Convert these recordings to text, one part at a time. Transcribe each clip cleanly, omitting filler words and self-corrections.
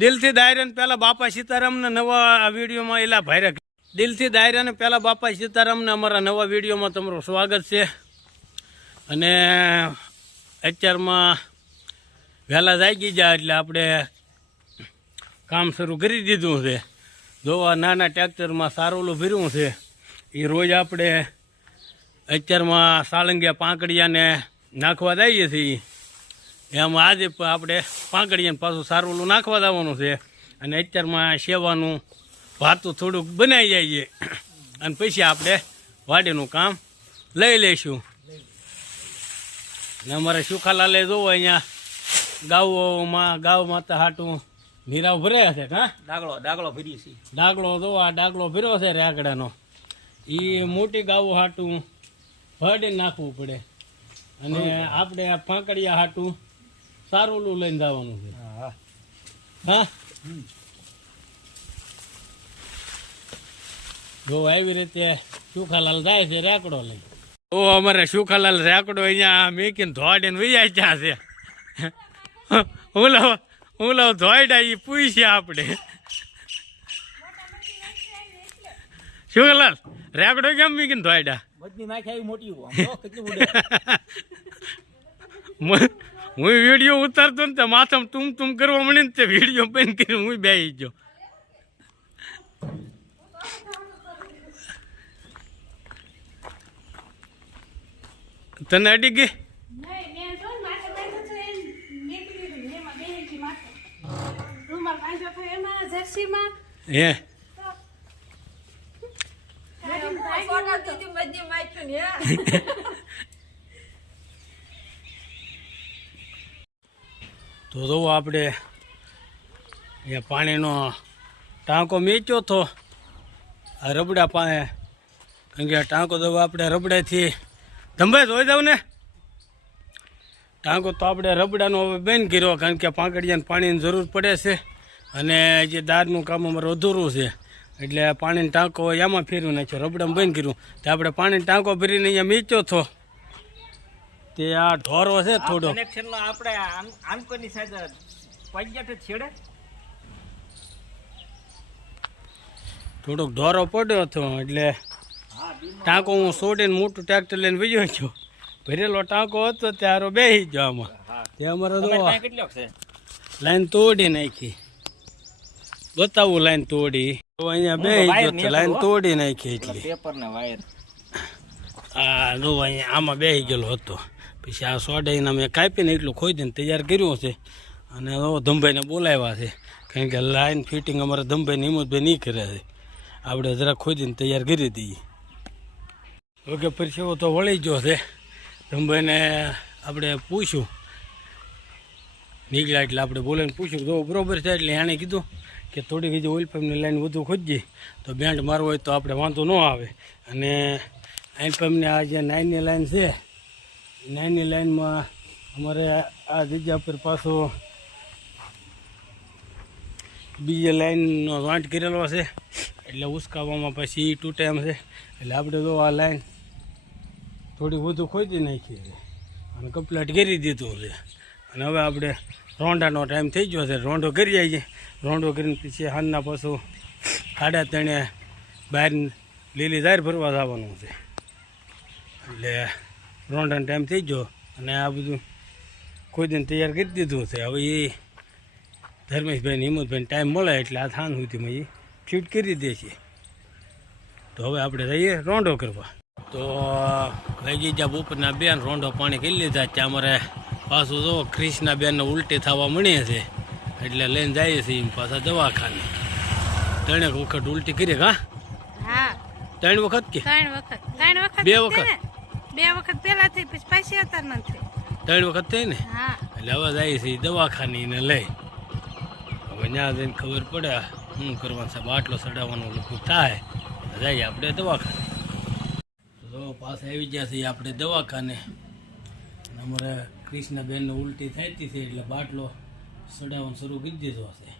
દિલથી દાયરાને પહેલા બાપા સીતારામને નવા વિડીયોમાં એલા ભાઈરા દિલથી દાયરાને પહેલા બાપા સીતારામને અમારા નવા વિડીયોમાં તમારું સ્વાગત છે. અને અત્યારમાં વહેલા જાગી જાય એટલે આપણે કામ શરૂ કરી દીધું છે. જોવા નાના ટ્રેક્ટરમાં સારોલું ભર્યું છે. એ રોજ આપણે અત્યારમાં સાળંગિયા પાંકડિયાને નાખવા જઈએ છીએ. એમાં આજે આપણે પાંકડિયાને પાછું સારોલું નાખવા જવાનું છે. અને અત્યારમાં સેવાનું ભાતું થોડુંક બનાવી જઈએ અને પછી આપણે વાડીનું કામ લઈ લઈશું. ને અમારે સુખાલાલે જોવો અહીંયા ગાવ માતા હાટું નીરાવ ભર્યા છે. હા, ડાગલો ભરી છે. ડાગલો જોવો, આ ડાગલો ભર્યો છે રેકડાનો. એ મોટી ગાવો હાટું ભરડે નાખવું પડે. અને આપણે આ પાંકડિયા હાટું સારોલું લઈને જવાનું છે. હા, જો આવી રીતે સુખાલાલ જાય છે રેકડો લઈ. ઓ અમારે સુખાલાલ રેકડો અહીંયા મેકીને ધોડીને વૈયા ત્યાં છે. હું લાવ ધોઈડા એ પૂછ્યા આપણે. સુખાલાલ રેકડો કેમ મેકીને ધોઈડા? હું વિડીયો ઉતારતો ને માથામાં તું કરવા મળે ને તે વિડીયો બંધ કરીને હું બેસી ગયો. તને અડી ગઈ? હે તો જોવો આપણે અહીંયા પાણીનો ટાંકો મેચ્યો હતો આ રબડા પાસે. કારણ કે આ ટાંકો દો આપણે રબડાથી ધંભાઈ ધોઈ દઉં ને. ટાંકો તો આપણે રબડાનો હવે બંધ કર્યો કારણ કે પાંકડિયાને પાણીની જરૂર પડે છે. અને જે દાળનું કામ અમારે અધૂરું છે એટલે પાણીનો ટાંકો એમાં ફેરવી નાખ્યો, રબડામાં બંધ કર્યું. તે આપણે પાણીનો ટાંકો ભરીને અહીંયા મેચ્યો હતો. તે આ ઢોરો છે થોડો આપણે આનકોની સાઈડ પંજાઠ છેડે થોડોક ઢોરો પડ્યો હતો એટલે ટાંકો હું છોડીને મોટું ટ્રેક્ટર લઈને વયો ગયો. ભરેલો ટાંકો હતો ત્યારે બેસી ગયો આમાં. તે અમારો લાઈન તોડી નાખી. બતાવું લાઈન તોડી અહીંયા બેસી ગયો લાઈન તોડી નાખી. એટલી હા જો અહીંયા આમાં બેસી ગયેલો હતો. પછી આ સોડાઈને અમે કાપીને એટલું ખોદીને તૈયાર કર્યું છે. અને ધમભાઈને બોલાવ્યા છે કારણ કે લાઈન ફિટિંગ અમારા ધમભાઈને હિંમતભાઈ નહીં કરે છે. આપણે જરાક ખોદીને તૈયાર કરી દઈએ. ઓકે પછી તો વળી ગયો છે. ધમભાઈને આપણે પૂછ્યું નીકળ્યા એટલે આપણે બોલાવીને પૂછ્યું જો બરોબર છે. એટલે એણે કીધું કે થોડીક હજી ઓઇલ પંપની લાઈન વધુ ખોદીએ તો બેન્ડ મારવો હોય તો આપણે વાંધો ન આવે. અને ઓઇલ પંપની આ જે 9ની લાઈન છે 9ની લાઈનમાં અમારે આ જગ્યા પર પાછો બીજી લાઈનનો વાંટ કરેલો છે. એટલે ઉસકાવવામાં પછી તૂટે એમ છે. એટલે આપણે જો આ લાઈન થોડી વધુ ખોદી નાખી છે અને કપલાટ કરી દીધું છે. અને હવે આપણે રોંડાનો ટાઈમ થઈ ગયો છે. રોંઢો કરી આવીએ. રોંઢો કરીને પછી હાલના પાછું 3:30 બહાર લીલી ધાર ભરવા જવાનું છે. એટલે રોંઢાનો ટાઈમ થઈ ગયો અને આ બધું ખોદીને તૈયાર કરી દીધું છે. હવે એ ધર્મેશભાઈને હિંમતભાઈને ટાઈમ મળે એટલે આ થાન સુધીમાં એ ફિટ કરી દે છે. તો હવે આપણે જઈએ રોંઢો કરવા. તો વાગી જ્યાં બપોરના બેન રોંઢો પાણી કરી લીધા. ત્યાં અમારે પાછું જો ક્રિષ્ના બેનને ઉલટી થવા મળી છે. એટલે લઈને જઈએ છીએ પાછા દવાખાને. 3 વખત ઉલટી કરી. હા 3 વખત કે 2 વખત? 2 વખત પેલા થઈ પછી પાછી અત્યાર નથી 3 વખત થઈ ને. એટલે હવે જઈએ છીએ દવાખાને ને લઈ. હવે ત્યાં જઈને ખબર પડે શું કરવાનું છે. બાટલો ચડાવવાનું લખું થાય જઈએ આપણે દવાખાને. તો પાછા આવી ગયા છીએ આપણે દવાખાને. અમારે ક્રિષ્નાબેનને ઉલટી થતી છે એટલે બાટલો ચડાવવાનું શરૂ કરી દીધો છે.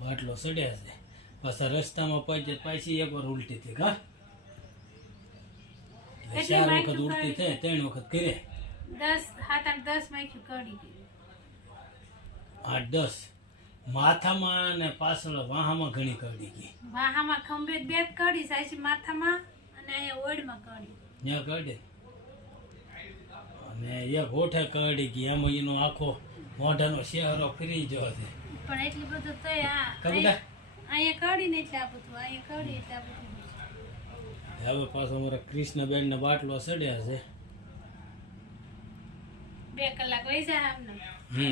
બાટલો ચડ્યા છે. પાછા રસ્તામાં પહોંચે પાછી એકવાર ઉલટી થઈ. હા 4 વખત ઉલટી થાય 3 વખત કરે 10 7 8 10 માઈક કરી 8 10 માથામાં ને પાછળ વાહામાં ઘણી કરડી ગઈ. વાહામાં ખંભે બે જ કડી સાચી માથામાં અને અહીંયા ઓળમાં કડી. ત્યાં કરડે અને એક હોઠે કરડી ગઈ. એમાં એનો આખો મોઢાનો શેહરો ફરી ગયો છે. પણ એટલું બધું તો આ કબડા અહીંયા કડી ને એટલે આ બધું અહીંયા કડી એટલે આ બધું. હવે પાછો અમારા કૃષ્ણબેન ને બાટલો ચડ્યા છે. 2 કલાક વહી જાય આમને.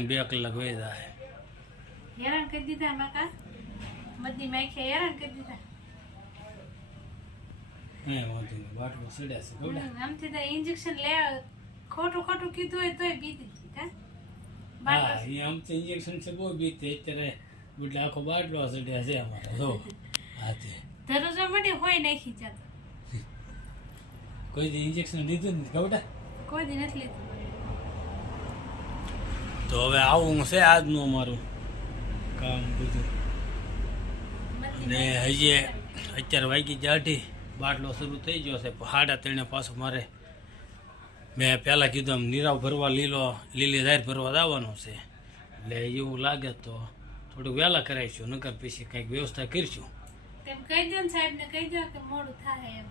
2 કલાક વહી જાય. હેરાન કરી દીધા માકા બધી માખે હેરાન કરી દીધા. વાંધો નહીં, બાટલો ચડ્યા છે. કબડા આમથી તો ઇન્જેક્શન લે ખોટું ખોટું કીધું હોય તોય બીતી દીધા. હા એ આમ તો ઇન્જેક્શન છે બહુ બીતે. અત્યારે એટલે આખો બાટલો ચડ્યા છે અમારા. જો હા તે દરરોજ માટે હોય નાખી જતો કોઈ દી ઇન્જેક્શન લીધું નથી કબડા. કોઈ દી નથી લીધું. તો હવે આવું છે આજનું અમારું કામ બધું. ને હજી અત્યારે વાગી જાય 8, બાટલો શરૂ થઈ ગયો છે. 3:30 પાછું મારે મેં પહેલાં કીધું આમ નીરાવ ભરવા લીલી ધાર ભરવા જવાનું છે. એટલે એવું લાગે તો થોડુંક વહેલા કરાવીશું, નકર પછી કંઈક વ્યવસ્થા કરીશું. તેમ કહી દો ને સાહેબ ને કહી દો કે મોડું થાય એમ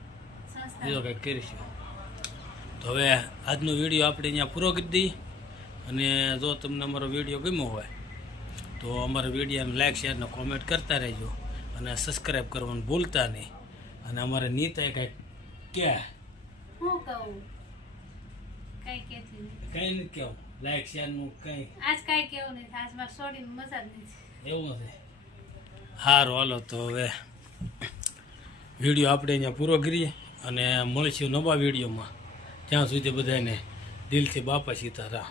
સંસ્થા. બીજો કંઈક કરીશું. તો હવે આજનો વિડીયો આપણે અહીંયા પૂરો કરી દઈએ. અને જો તમને અમારો વિડીયો ગમ્યો હોય તો અમારા વિડીયોને લાઈક શેર ને કોમેન્ટ કરતા રહેજો. અને સબસ્ક્રાઈબ કરવાનું ભૂલતા નહીં. અને અમારે નીતાએ કંઈક ક્યાં હું કહું કઈ કેતી નહીં. કંઈ નથી કહેવું. લાઈક શેરનું કંઈ આજ કઈ કેવું નહીં. આજ મારે છોડીને મજા જ નથી. એવું છે. સારું હાલો તો હવે વિડીયો આપણે અહીંયા પૂરો કરીએ અને મળીશું નવા વિડીયોમાં. ત્યાં સુધી બધાને દિલથી બાપા સીતારામ.